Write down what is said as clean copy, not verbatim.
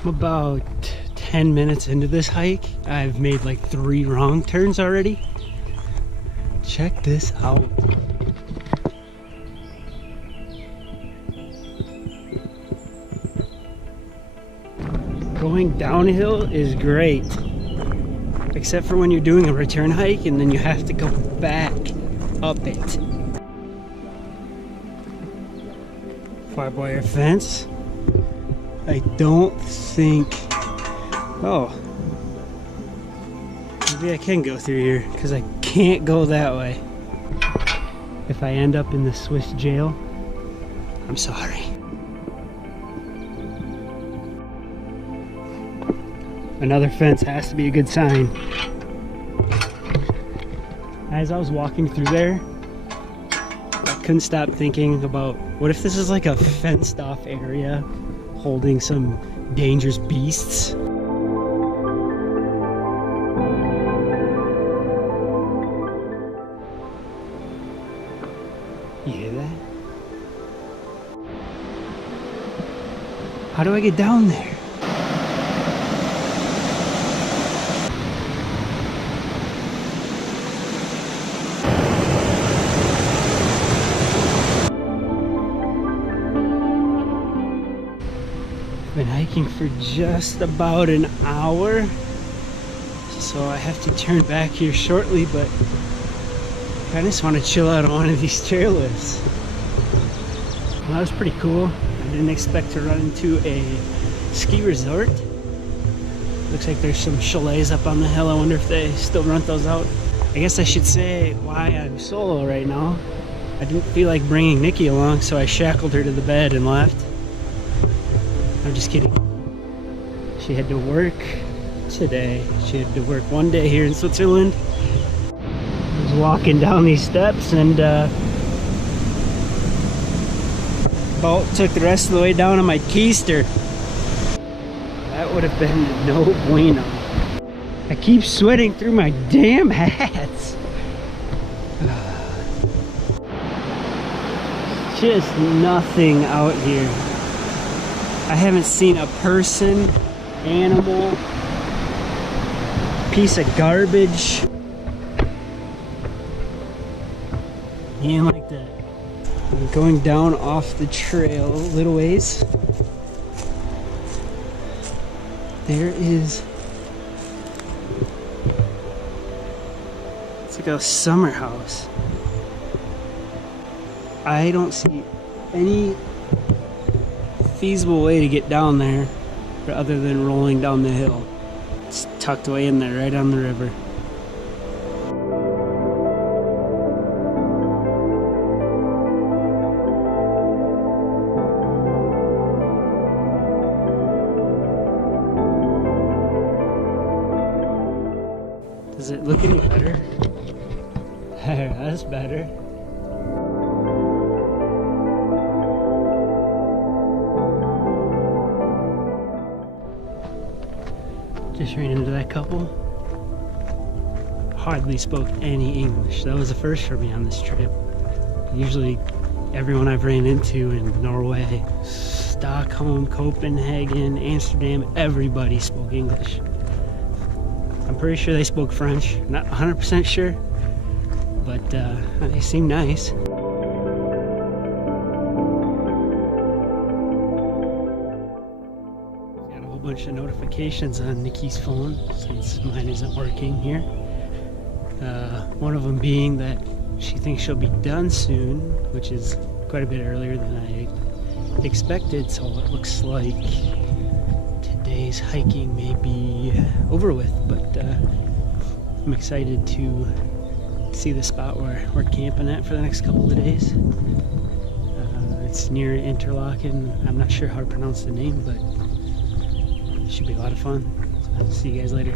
I'm about 10 minutes into this hike. I've made like 3 wrong turns already. Check this out. Going downhill is great, except for when you're doing a return hike and then you have to go back up it. Barbed wire fence. I don't think... Oh. Maybe I can go through here, because I can't go that way. If I end up in the Swiss jail, I'm sorry. Another fence has to be a good sign. As I was walking through there, I couldn't stop thinking about, what if this is like a fenced off area holding some dangerous beasts? You hear that? How do I get down there? Been hiking for just about an hour, so I have to turn back here shortly, but I just want to chill out on one of these chairlifts. Well, that was pretty cool. I didn't expect to run into a ski resort. Looks like there's some chalets up on the hill. I wonder if they still rent those out. I guess I should say why I'm solo right now. I didn't feel like bringing Nikki along, so I shackled her to the bed and left. I'm just kidding. She had to work today. She had to work one day here in Switzerland. I was walking down these steps and about took the rest of the way down on my keister. That would have been no bueno. I keep sweating through my damn hats. Just nothing out here. I haven't seen a person, animal, piece of garbage. And like that. I'm going down off the trail a little ways. There is... It's like a summer house. I don't see any feasible way to get down there other than rolling down the hill. It's tucked away in there right on the river. Does it look any better? That's better. Just ran into that couple. Hardly spoke any English. That was the first for me on this trip. Usually everyone I've ran into in Norway, Stockholm, Copenhagen, Amsterdam, everybody spoke English. I'm pretty sure they spoke French. Not 100% sure, but they seem nice. Bunch of notifications on Nikki's phone since mine isn't working here. One of them being that she thinks she'll be done soon, which is quite a bit earlier than I expected, so it looks like today's hiking may be over with, but I'm excited to see the spot where we're camping at for the next couple of days. It's near Interlaken. I'm not sure how to pronounce the name, but should be a lot of fun. So, see you guys later.